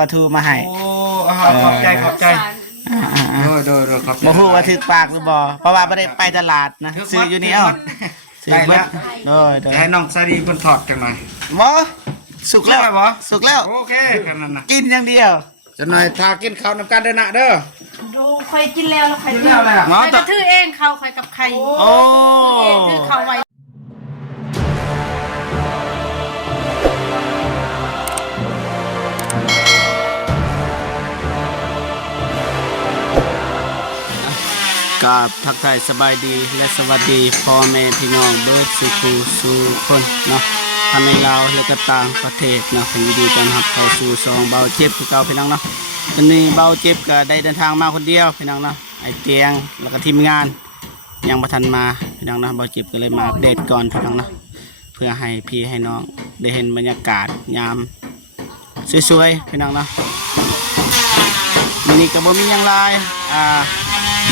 ปลาทูมาให้โอ้ขอบใจขอบใจโดยขอบใจบ่ฮู้ว่าถึกปากหรือบ่เพราะว่าบ่ได้ไปตลาดนะซื้ออยู่นี่เอ้าซื้อหมดโดยให้น้องซาดีเพิ่นถอดจังหน่อยบ่สุกแล้วบ่สุกแล้วโอเคกันนั่นน่ะกินอย่างเดียวจะหน่อยทากินข้าวนำกันเด้อนะเด้อดูคอยกินแล้วคอย กินแล้วแหละคอยกระทือเองเขาคอยกับใครโอ้ถือเขาไว้กับทักทายสบายดีและสวัสดีพ่อแม่พี่น้องเบิร์ดสู่คนเนาะทำในลาวและก็ต่างประเทศเนาะเป็นดีกันครับเข้าสู่ซองเบาเจ็บคือเก่าพี่น้องเนาะวันนี้เบาเจ็บก็ได้เดินทางมาคนเดียวพี่น้องเนาะไอเตียงแล้วก็ทีมงานยังมาทันมาพี่น้องเนาะเบาเจ็บก็เลยมาอัปเดตก่อนพี่น้องเนาะเพื่อให้พี่ให้น้องได้เห็นบรรยากาศยามสวยๆพี่น้องเนาะวันนี้ก็บ่มีอย่างไร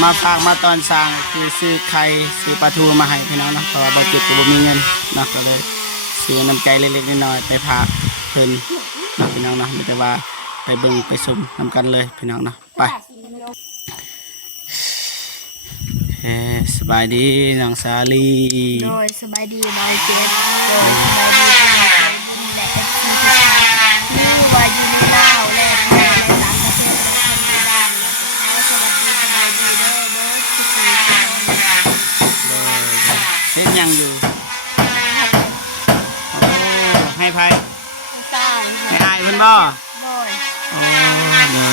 มาฝากมาตอนสั่งคือซื้อไข่ซื้อปลาทูมาให้พี่น้องนะเพราะว่าบ่เก็บก็บ่มีเงินนะก็เลยซื้อน้ำใจเล็กๆน้อยๆไปพาเพิ่นนะพี่น้องนะมีแต่ว่าไปเบิ่งไปชมนำกันเลยพี่น้องนะไปสบายดีน้องสาลีโดยสบายดีบายเจ็บโดยสบายดีทางไทยบุญและที่ที่คือว่าอยู่ในลาวและในต่างประเทศและคนที่บ้านสวัสดีสบายดีเด้อเบิร์ดที่คือเส้นยังอยู่ให้ไพ่ให้อายเพิ่นบ่โอ้เดี๋ยว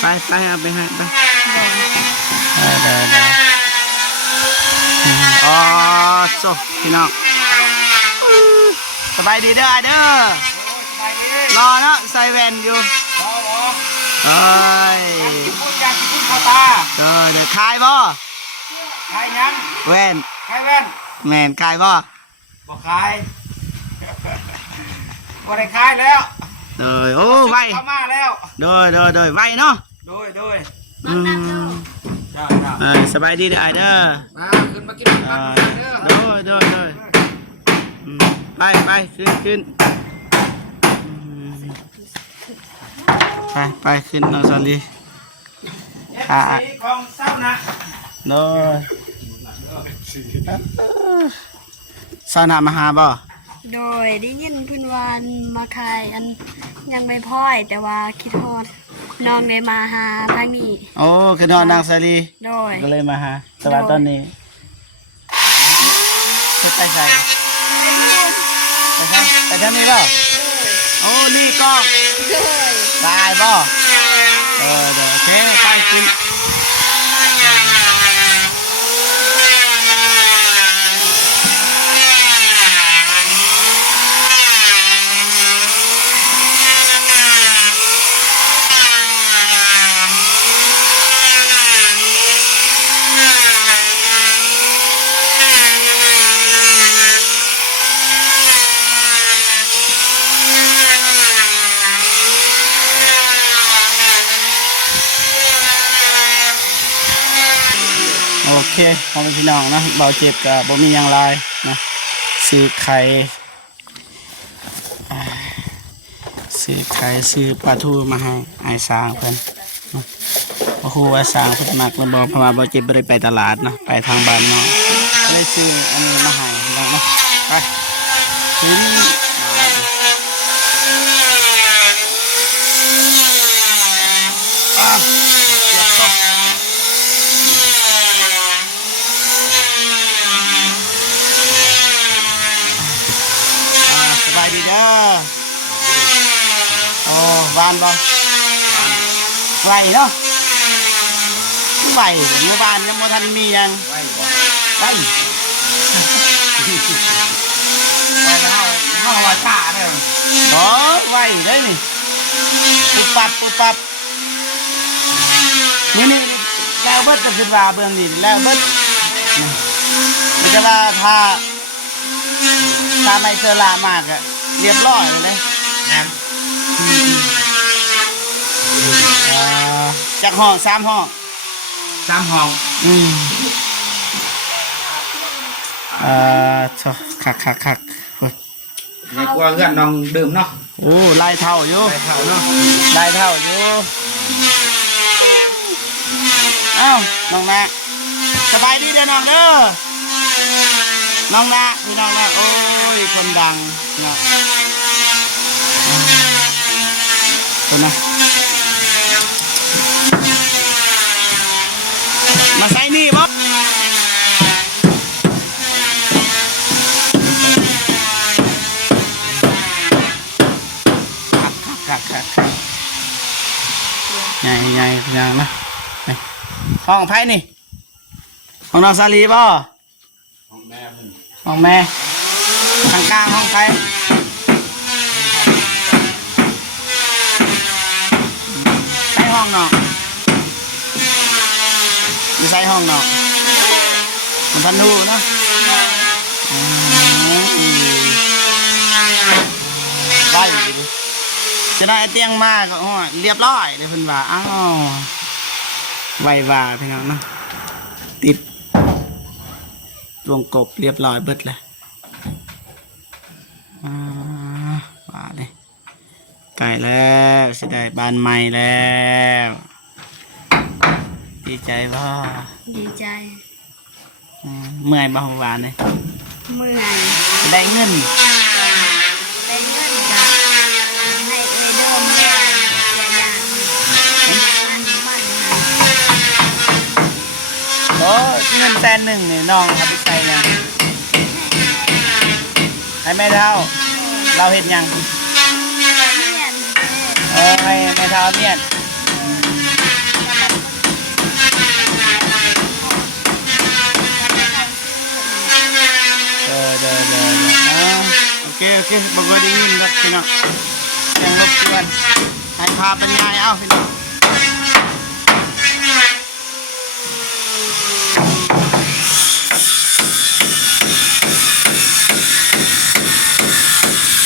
ไปเอาไปให้ไปเดี๋ยวอ๋อโซ่พี่น้องสบายดีเด้อเด้อรอเนาะใส่แว่นอยู่เอ้ยพูดเข้าตาเดี๋ยวคายบ่คายยังแว่นคายแว่นแม่นคายบ่บ่คายบ่ได้คายแล้วโอ้ไวเข้ามาแล้วโดยไวเนาะโดยสบายดีเด้อเด้อมาขึ้นมากินกันเด้อโดยไปขึ้นไปขึ้นน้องสาลีของเศร้านะโดยสาวนามาหาบ่โดยได้ยินเพื่อนวานมาขายอันยังไม่พ่อยแต่ว่าคิดฮอดน้องได้มาหาทางนี้โอ้คือนอนนางสาลีโดยก็เลยมาหาสวัสดีตอนนี้ไปใส่ไปทางนี้บ่โอ้นี่กล้องตายบ่เดี๋ยวโอเคไปกินโอเคพ่อพี่น้องนะเบาเจ็บกับบ่มีอย่างไรนะซื้อไข่ซื้อปลาทูมาให้ไอ้สางเพิ่นโอ้โหว่าสางเพิ่นมักแล้วบ่เพราะว่าเบาเจ็บบ่ได้ไปตลาดนะไปทางบ้านน้องเลยซื้ออันนี้มาให้น้องนะไปกินสบายดีเด้อโอ้วานบ่ไหวเนาะไหวเมื่อวานยังโมทันมียังไหวเฮาว่าช้าเด้อโอ้ไหวได้นี่ปุ๊บปั๊บนี่แล้วเบิดก็คือว่าเบื้องดินแล้วเบิดมันจะว่าถ้าไม่เจอลามากอะเรียบร้อยเลยนะจากห้อง3 ห้องคัก ในกลัวเงื่อนน้องดื่มเนาะ โอ้ลายเท่าอยู่ ไปเผาเนาะ ลายเท่าอยู่เอ้าน้องนะสบายดีเด้อน้องเด้อน้องนะพี่น้องนะโอ้ยคนดังเนาะคนนะมาใส่นี่บ่ครับใหญ่พี่น้องนะไปห้องไพ่นี่ห้องน้องสาลีบ่ ของแม่เพิ่น ห้องแม่ทางกลางห้องไพ่ใส่ห้องนอกไม่ใส่ห้องนอกมันพันหูเนาะไว้ดิจะได้เตียงมาก็เรียบร้อยเลยเพิ่นว่าอ้าวไว้ว่าพี่น้องเนาะติดวงกบเรียบร้อยเบิดเลยว่าเลยไก่แล้วสิได้บ้านใหม่แล้วดีใจบ่ ดีใจ เมื่อยบ่ของหวานเลย เมื่อย ได้เงิน ได้เงินกับให้เอเดอร์มาอย่างมัน โอ้เงิน100,000นี่น้องเอาไปใส่ยังให้แม่เท่าเราเห็นยัง เรียน ให้แม่เท่าเนี่ยโอเคบอกว่าได้ยินครับพี่น้องยังรบกวนให้พาบรรยายเอาพี่น้อง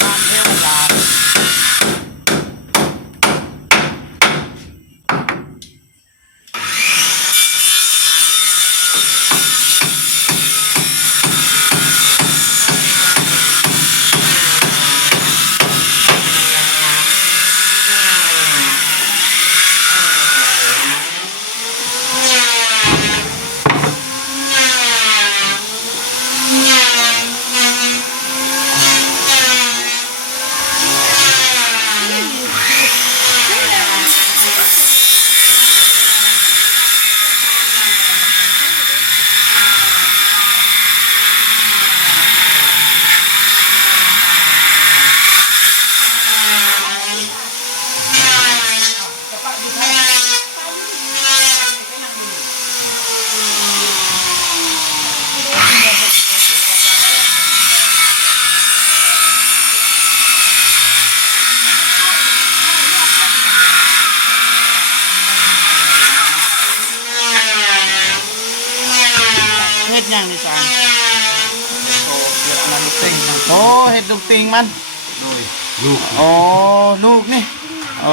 บ้านเทวดาเฮ็ดยังนี่จ้า โอ้เดี๋ยวอันนั้นเต็งนะ โอ้เฮ็ดลูกติงมัน โดยลูก โอ้ลูกนี่อ๋อ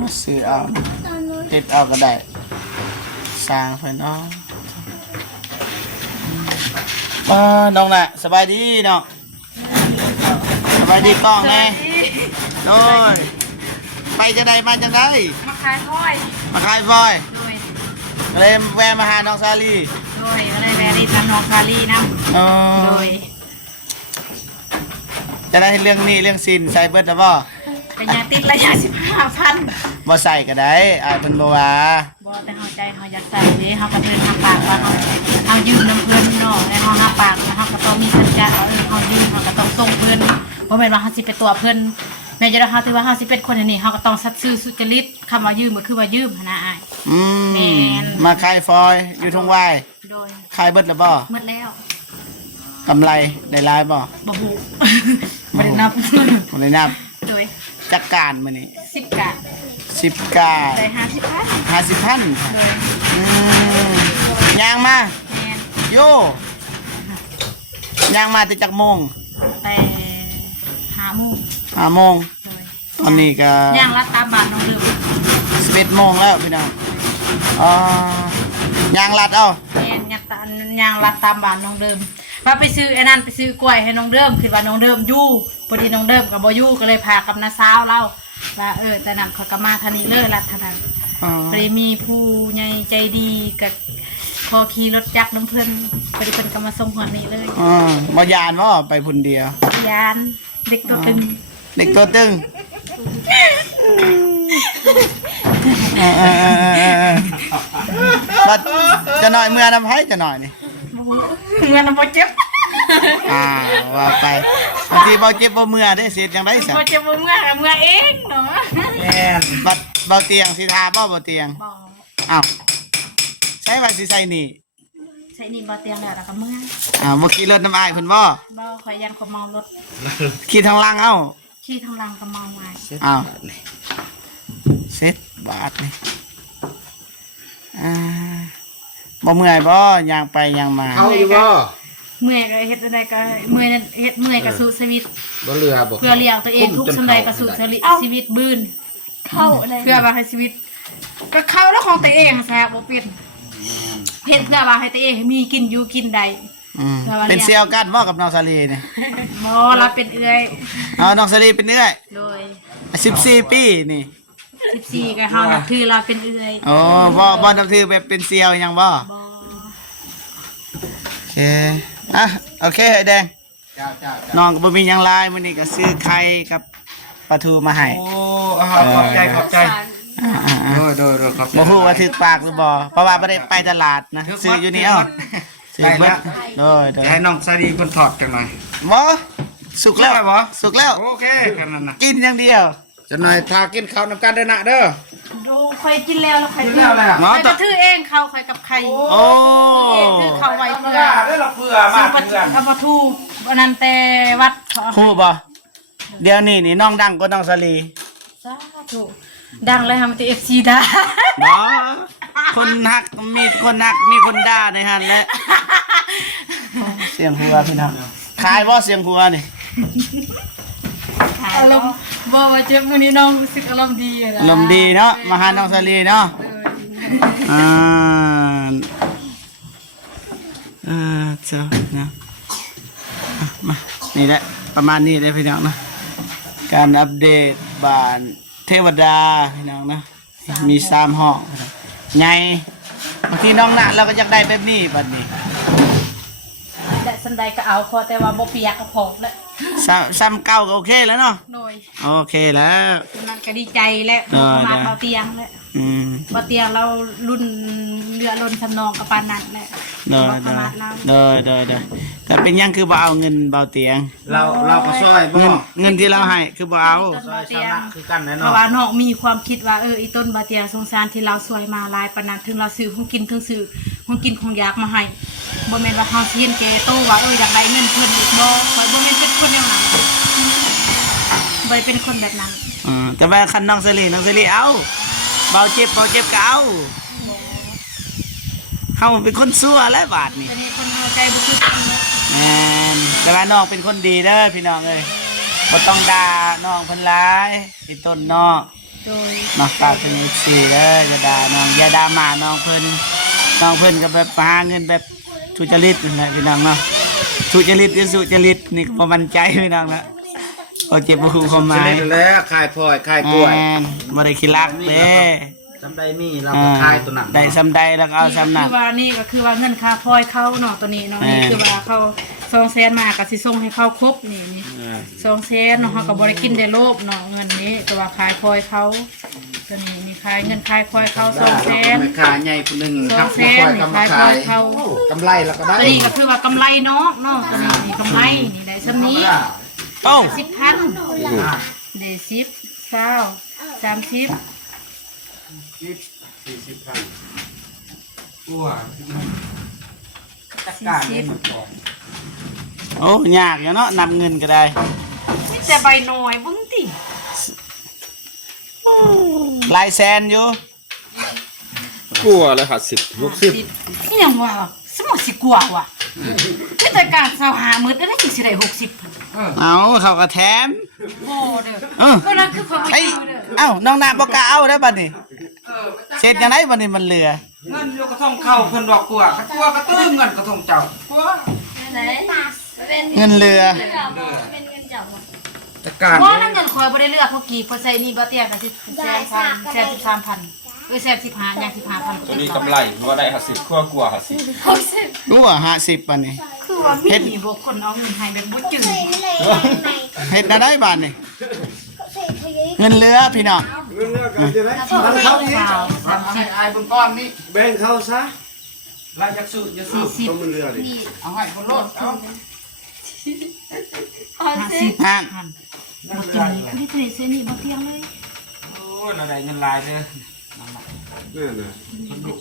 มาซื้อเอาเฮ็ดเอาก็ได้สร้างเพิ่นเอาน้องน่ะสบายดีเนาะสบายดีกล้องแน่โอ้ยไปจะได้มาจังได มาขายถ้อย มาขายฟอย โดย ก็เลยแวะมาหาน้องซาลี โดยก็เลยแวรีทำน้องคารีนะ อ๋อ โดย จะได้เรื่องนี้เรื่องสินใส่เบิดแล้วบ่ เป็นยาติดระยะ15,000 บ่ใส่ก็ได้อายเพิ่นบ่ว่า บ่แต่เฮาใจเฮาอยากใส่เด้เฮากระเทินทางปากว่าเฮายืมน้ำเพิ่นเนาะแล้วเฮาหาปากแล้วเฮาก็ต้องมีสัญญาเอาเฮายืมเฮาก็ต้องส่งเพิ่นบ่แม่นว่าเฮาสิไปตัวเพิ่นแม่จะได้เฮาถือว่าเฮาสิเป็นคนอันนี้เฮาก็ต้องสัตย์ซื่อสุจริตคำว่ายืมก็คือว่ายืมหันน่ะอ้าย แม่น มาขายฟอยอยู่ทุ่งวาย โดย ขายเบิดแล้วบ่ หมดแล้ว กำไรได้หลายบ่ บ่ฮู้ บ่ได้นับ บ่ได้นับ โดย จักการมื้อนี้ 10กะ 10กา ได้50,000 50,000 โดย ย่างมา แม่น โยย่างมาแต่จักโมง แต่5โมง 5โมง โดย ตอนนี้ก็ ย่างรัดตามบ้านน้องลืม 11โมงแล้วพี่น้องย่างลัดเอา แม่นย่างรัดตามบ้านน้องเดิมไป ป้าไปซื้อไอ้นั่นไปซื้อกล้วยให้น้องเดิมคือว่าน้องเดิมอยู่พอดีน้องเดิมกับบ่อยู่ก็เลยพากับน้าสาวเราว่าแต่นั่นเขาก็มาทางนี้เลยละทางนั้นพอดีมีผู้ใหญ่ใจดีกับพอขี่รถจักรน้ำเพื่อนพอดีเพิ่นก็มาส่งหัวนี้เลยมายานว่าไปพุ่นเดียวย านเด็กตัวตึง เด็กตัวตึงบัดจะหน่อยเมื่อน้ำไผ่จะหน่อยนี่ เมื่อน้ำบ่เจ็บ ว่าไปบางทีเบาเจ็บเบาเมื่อได้เสียจังได้สัก บ่เจ็บบ่เมื่อเองเนาะ บัดเบาเตียงสิทาเบาเตียง บ่ อ้าวใช้ไว้สิใส่นี่ ใส่นี่บ่เตียงแล้วก็เมื่อ เมื่อกี้รถน้ำอายเพิ่นบ่ บ่คอยยันขมเมารถ ขี่ทางล่างเอ้า ขี่ทางหลังก็เมาไว้ อ้าวเซ็ตบาทนี่บ่เมื่อยบ่ย่างไปย่างมา เข้าอยู่บ่ เมื่อยก็เฮ็ดอะไรก็เมื่อยนั่นเฮ็ดเมื่อยก็สู้ชีวิต บ่เรือบ่ เพื่อเลี้ยงตัวเองทุกสมัยก็สู้ชีวิตบื้น เข้าอะไร เพื่อว่าให้ชีวิต ก็เข้าแล้วของตัวเองแซ่บ่เป็นเฮ็ดเพื่อว่าให้ตัวเองมีกินอยู่กินได้ เป็นเซียวกันบ่กับน้องสาลีนี่ บ่เราเป็นเอื้อย น้องสาลีเป็นเอื้อย โดย 14 ปีนี่ 14ก็เฮานับถือเราเป็นเอื้อย อ๋อบ่นับถือแบบเป็นเซียวหยังบ่ บ่ โอเคโอเคไอ้แดงน้องก็บ่มีหยังหลายมื้อนี้ก็ซื้อไข่กับปลาทูมาให้ โอ้ขอบใจขอบใจโดยขอบใจ บ่ฮู้ว่าถึกปากหรือบ่เพราะว่าบ่ได้ไปตลาดนะซื้ออยู่นี่เอ้าซื้อมาโดย ให้น้องซาดีคนถอดจังหน่อย บ่สุกแล้ว สุกแล้วบ่ สุกแล้ว โอเคแค่นั้นนะ กินอย่างเดียว จะหน่อยทากินข้าวนำกันเด้อนะเด้อ ดูคอยกินแล้วแล้วคอย กินแล้วแหละ เนาะ คอยก็ถือเองเขาคอยกับไข่ โอ้ ถือเขาไว้เพื่อ ได้ละเพื่อมา ซื้อ เพื่อน ปลาทูวันนั้นแต่วัดเขา ฮู้บ่เดี๋ยวนี้นี่น้องดังกว่าน้องสาลี สาธุดังเลยทำที่ FC ได้ บ่คนฮักมีคนฮักมีคนด่าในหั่นแหละเสียงหัวพี่น้องขายบ่เสียงหัวนี่ อารมณ์บอกว่าเจ็บมื้อนี้น้องรู้สึกอารมณ์ดีนะ ลมดีเนาะมาหาน้องสาลีเนาะอ่าเจ้านะมานี่แหละประมาณนี้เลยพี่น้องนะการอัปเดตบ้านเทวดาพี่น้องนะมี3ห้องไงบางทีน้องน่ะเราก็อยากได้แบบนี้บัดนี้ แต่สันใดก็เอาพอแต่ว่าบ่เปียกก็พอแล้ว ซ้ำเก่าก็โอเคแล้วเนาะ โดย โอเคแล้ว มันก็ดีใจแล้วมาเบาเตียงแล้ว อืม เบาเตียงเรารุ่นเรือล้นทำนองกับปานนั้นแหละ เด้อ บ่ประมาทเรา เด้อแต่เป็นหยังคือบ่เอาเงินเบาเตียง เราก็ช่วยบ่ เงินที่เราให้คือบ่เอา ช่วยชาวนาคือกันแน่น เพ อน ราะว่าน้องมีความคิดว่าอีต้นบาเตียสงสารที่เราสวยมาหลายปานนั้นถึงเราซื้อของกินถึงซื้อของกินของอยากมาให้บ่แม่นว่าเฮาสิเห็นแก่โตว่าอยากได้เงินเพิ่นอีกบ่ข่อยบ่แม่นเป็นคนแนวนั้นบ่ได้เป็นคนแบบนั้น แต่ว่าคันน้องสลีเอาเบาเจ็บก็เอาเฮาเป็นคนซั่วแล้วบาดนี่ แต่นี่คนเฮาใจบ่คือกันเนาะ แม่นแต่ว่าน้องเป็นคนดีเด้อพี่น้องเอ้ยบ่ต้องด่าน้องเพิ่นหลายอีต้นน้อง โดย มาฝากเป็นFCเด้ออย่าด่าน้องอย่าด่าหมาน้องเพิ่นก็แบบหาเงินแบบทุจริตนั่นแหละพี่น้องเนาะทุจริตนี่ก็บ่มั่นใจพี่น้องนะเอาเจ็บบ่ฮู้ความห เส มาย ร็จแล้วขายพลอยขายกล้วย บ่ได้ขี้รักเด้ จำได้มีเราก็ขายตัวนั้น ได้ซ้ำใดแล้วก็เอาซ้ำนั้น คือว่านี่ก็คือว่าเงินค่าพลอยเขาเนาะตัวนี้เนาะนี่คือว่าเขา200,000มาก็สิส่งให้เขาครบนี่200,000เนาะเขาก็บ่ได้กินได้โลภเนาะเงินนี้แต่ว่าขายพลอยเขาตัวนี้นี่ขายเงินขายพลอยเขา200,000 ไม่ขายใหญ่คนหนึ่งครับ 200,000นี่ขายพลอยเขา กำไรแล้วก็ได้ ตัวนี้ก็คือว่ากำไรเนาะตัวนี้นี่กำไรนี่ได้ซ้ำนี้ โอ้ 10,000ได้10 20 30 โอ้ยากอยู่เนาะนำเงินก็ได้ นี่แต่ใบน้อยเบิ่งติ หลายแสนอยู่ กลัวเลยค่ะ60 นี่หยังว่าสมมุติสิกว่าว่ะนี่แต่การ25มื้อได้จังสิได้60พุ่น เอาเขาก็แถม บ่เด้ เออ อก็นั่นคือความบ่ ไอ้ จริงเด้อ เอ้าน้องนาบ่กล้าเอาได้อบัดนี้เสร็จจังไดบัดนี้มันเหลือ เงินอยู่กระทงเข้าเพิ่นดอกกลัวกระตื้มเงินกระทงเจ้ากลัว เงินเรือ เป็นเงินจับ จัดการ ว่านั่นเงินคอยบ่ได้เลือกเพราะกี่เพราะใส่นี่บ่เตี้ยกับ13,000แสน15อย่าง15,000 ตัวนี้กำไรเพราะว่าได้50กว่า50 รู้ว่า50ปานนี้ คือว่ามีบ่คนเอาเงินให้แบบบ่จืด เฮ็ดได้บาดนี่เงินเรือพี่น้อง เรื่องกันจะได้มันเข้านี่ไอ้บนก้อนนี่แบ่งเข้าซะลายยักษ์สูยักษ์สูต้มมันเรือดิเอาให้คนโลดเอา ห้าน บ่กินนี่คือเส้นนี่บ่เที่ยงเลย โอ้ยเราได้เงินลายเด้อนี่นะ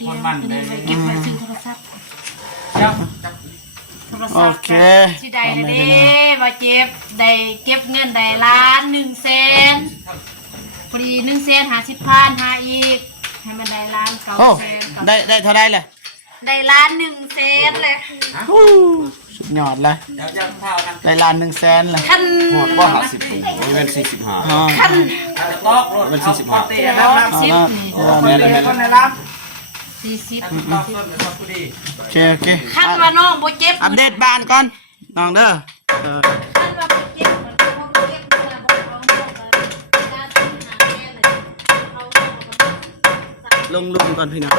คนมันได้เก็บไว้ซื้อโทรศัพท์ เจ้า โทร โอ ศัพท์ เค สิได้เด้ว่าเก็บได้เก็บเงินได้ล้าน1แสนพอดี1แสน50,000หาอีกให้มันได้ล้าน โอ้ 9แสน ได้เท่าไรเลย ได้ล้าน1แสนเลย สุดยอดเลย เจ้าเท่านั้น ได้ล้าน1แสนเลย คัน โหดว่า50ตัวเงิน45 อ๋อ คัน ตอกรถ มัน45 เตะน้ำน้ำ 10นี่ แม่เลยคนในร้าน 40 ตอกต้นกับตอกกุดี โอเคโอเค คันว่าน้องบ่เจ็บ อัปเดตบ้านก่อนน้องเด้อ คันว่าบ่เจ็บมันก็บ่เจ็บเวลาบ่ร้องก็ได้ซื้อหาแม่เลยเขาก็ ลงก่อนพี่น้อง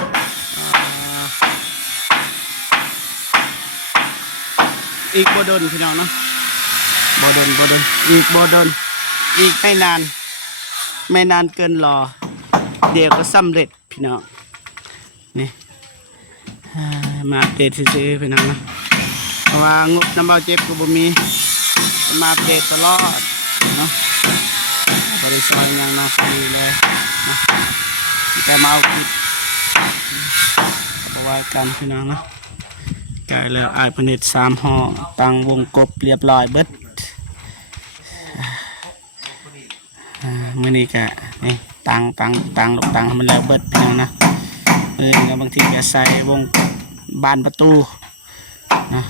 อีกบ่ดนพี่น้องเนาะบ่ดนอีกบ่ดนอีกไม่นานเกินรอเดี๋ยวก็สำเร็จพี่น้องนี่มาอัปเดตซื้อๆพี่น้องนะเพราะว่างบน้ำเบาเจ็บก็บ่มีมาอัปเดตตลอดเนาะบริษัทยังมาฟรีเลยนะแต่มาเอาคิดเพราะว่ากันพี่น้องนะกายแล้วอายผลิต3ห่อตั้งวงกบเรียบร้อยเบิดมื้อนี้ก็นี่ตั้งลูกตั้งให้มันแล้วเบิดพี่น้องนะก็บางทีจะใส่วงบานประตูนะ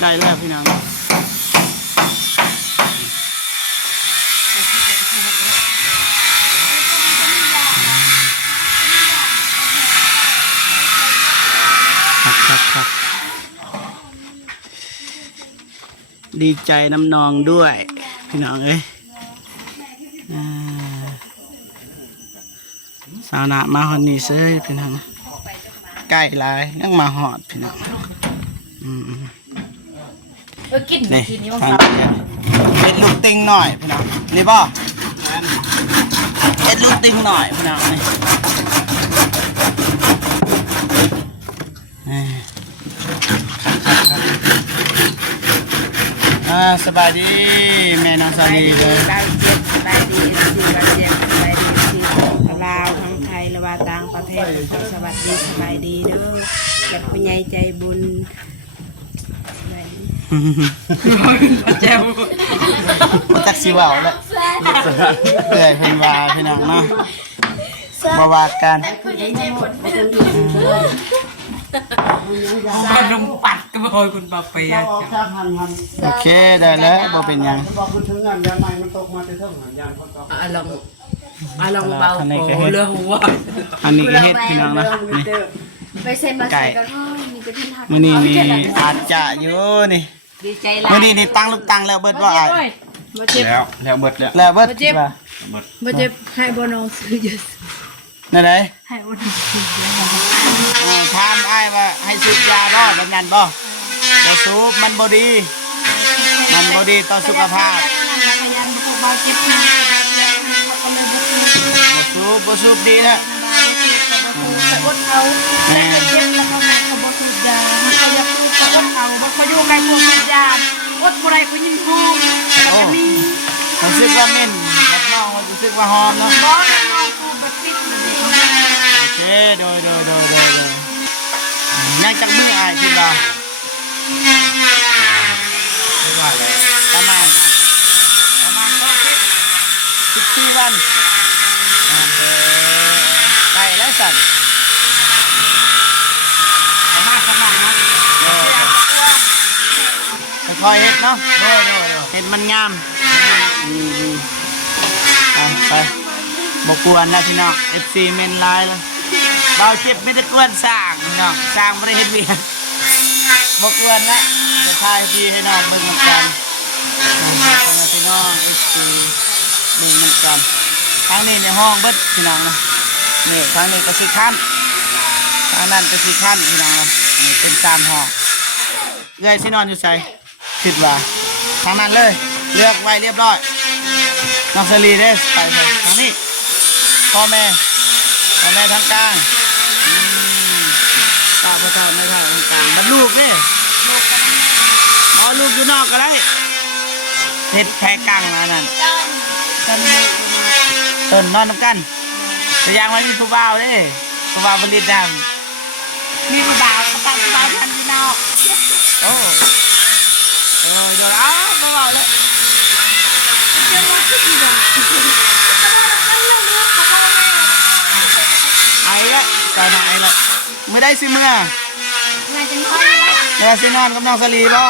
ได้แล้วพี่น้องครับดีใจน้ำนองด้วยพี่น้องเอ้ยสาวนามาหอดนี่เซ้ยพี่น้องใกล้หลายยังมาหอดพี่น้องกิน นี่ กินนี่ว่า ทาง สับ เนี่ยเป็นลูกติงหน่อยพี่น้องรีบบ่เป็นลูกติงหน่อยพี่น้องนี่สบายดีแม่น้องสามีเลย ได้เจ็บสบายดีที่ว่าเจ็บสบายดีที่ของลาวทั้งไทยและว่าต่างประเทศขอสวัสดีสบายดีเด้อเก็บผู้ใหญ่ใจบุญสบายดี แจ่ว ตักสิว่าวแล้วเพื่อเพิ่นว่าพี่น้องเนาะบ่ว่ากัน มันลงปัดก็บ่คุณบ่ไปอ่ะ โอเคได้แล้วบ่เป็นหยัง บอกคุณถึงงานยานใหม่มันตกมาจะเท่าไหร่ยานคนตก ลองเบาโอ้เรือหัว อันนี้ก็เฮ็ดพี่น้องนะนี่ ไปเซ็นมาใส่กันมีเป็นทัน มื้อนี้นี่อาจจะอยู่นี่ ดีใจหลา มื้อย นี้นี่ตั้งลูกตั้งแล้วเบิดบ่อ้าย มาเจ็บ แล้วเบิดแล้ว แล้วเบิด บ่เจ็บ ว่า มาเจ็บให้บ่น้องซื้อเยอะ นั่นได ให้บ่ได้กิน ถามอ้ายว่าให้สูบยาบ่แบบนั้นบ่บ่สูบมันบ่ดี มันบ่ดีต่อสุขภาพ พยายามบ่เบาเจ็บนี่เขาก็เลยบ่กิน บ่สูบดีแล้ว แต่อดเอาแต่เจ็บแล้วเขาก็บ่สูบยาเขาอยากสูบก็อดเอาบ่เขาอยู่ไกลบ่สูบยาอดบ่ได้ก็ยิ่งท้องมันจะมี รู้สึกว่าเหม็นแบบน้องรู้สึกว่าหอมเนาะ บ่ได้น้องสูบบ่ติดเลย โอเคโดยยังจักมืออ้ายคิดว่าประมาณ14วันใกล้แล้วสั่นค่อยๆเฮ็ดเนาะเฮ็ดมันงามไปบอกกวนนะพี่น้อง FC เมนไลน์แล้วเราเจ็บไม่ได้กวนสร้างพี่น้องสร้างไม่ได้เฮ็ดเวียน บกวนละจะทายพี่ให้น้องเบิ่งมันกันพี่น้องอีกทีเบิ่งมันกันทางนี้ในห้องเบิดพี่น้องนะนี่ทางนี้ก็สิขั้นทางนั้นก็สิขั้นพี่น้องนะนี่เป็น3ห้องเอื้อยสินอนอยู่ไสคิดว่าทางนั้นเลยเลือกไว้เรียบร้อยน้องสลีเด้ไปทางนี้พ่อแม่ทางกลางป้าพ่อเฒ่าแม่เฒ่าทางกลางบัดลูกเด้หมอลูกอยู่นอกก็ได้เฮ็ดแพ้กลางมานั่นต้นนอนนำกันแต่ยังไม่มีผู้บ่าวเด้ผู้บ่าวผลิตดัง มีผู้บ่าวเขาตั้งผู้บ่าวทันที่นอก โอ้เดี๋ยวเอาผู้บ่าวเลยไอ้ละตอนไหนละไม่ได้สิเมื่อ มาจนค่อยแล้ว เดี๋ยวสินอนกับน้องสลีบ่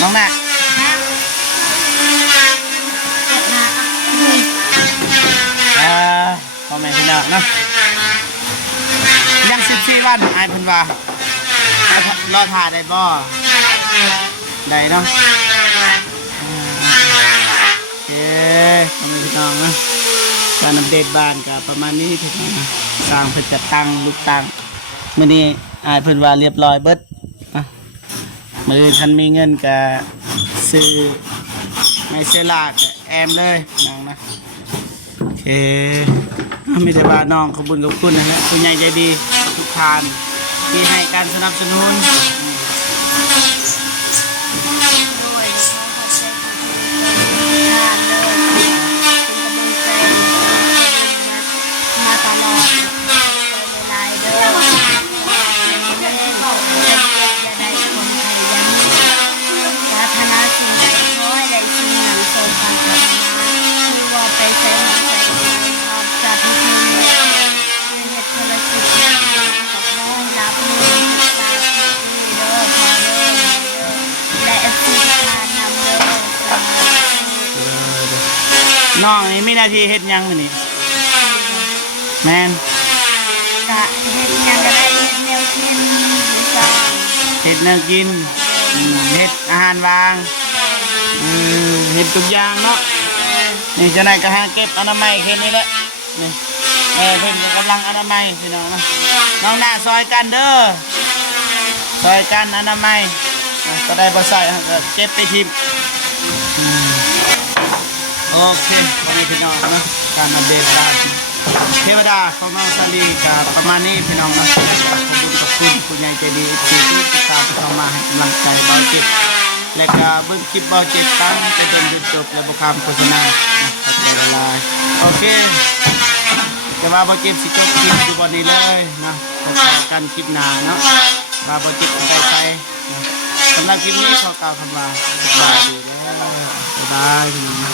น้องน่ะพ่อแม่พี่น้องเนาะยัง14 วันไอ้เพิ่นว่ารอถ่าได้บ่ได้เนาะโอเคพ่อแม่พี่น้องเนาะการอัปเดตบ้านก็ประมาณนี้พี่น้องนะสร้างเพิ่นจะตั้งลูกตั้งมื้อนี้ไอ้เพิ่นว่าเรียบร้อยเบิดนะมื้อคันมีเงินก็ซื้อไม่เสียหลากแอมเลยน้องนะโอเคไม่ได้ว่าน้องขอบคุณกับคุณนะฮะคุณใหญ่ใจดีทุกทานที่ให้การสนับสนุน ด้วยมาตลอดเวลาเด้ออย่าได้คนไทยยังปรารถนาสิ่งใดขอให้ได้สิ่งนั้นสมปรารถนาไม่ว่าไปใช้หรือใช้นอกจากที่คุณเหตุธุรกิจกับน้องรับมือตามที่เด้อพอเด้อและเอฟซีทานนำเด้อ น้องนี่มีหน้าที่เฮ็ดหยังมื้อนี้แม่น กะเฮ็ดหยังก็ได้เฮ็ดแนวกินหรือซ่า เฮ็ดแนวกินเฮ็ดอาหารวางเฮ็ดทุกอย่างเนาะนี่เจ้านายก็หาเก็บอนามัยแค่นี้แหละนี่เพิ่นก็กำลังอนามัยพี่น้องนะน้องหน้าซอยกันเด้อซอยกันอนามัยก็ได้บ่ใส่ก็เก็บไปทิ่มโอเควันนี้พี่น้องเนาะการอัปเดตบ้านเทวดาของน้องสลีกับประมาณนี้พี่น้องเนาะขอบคุณคุณใหญ่ใจดีที่ติดตามเข้ามาให้กำลังใจเบาเจ็บและก็เบิ่งคลิปเบาเจ็บตั้งจนจบและบ่คำโฆษณาละลายโอเคแต่ว่าเบาเจ็บสิจบคลิปอยู่บนนี้เลยนะพบกันคลิปหน้าเนาะว่าเบาเจ็บไปสำหรับคลิปนี้ขอกล่าวคำว่าสบายดีเด้อบ๊ายบายพี่น้อง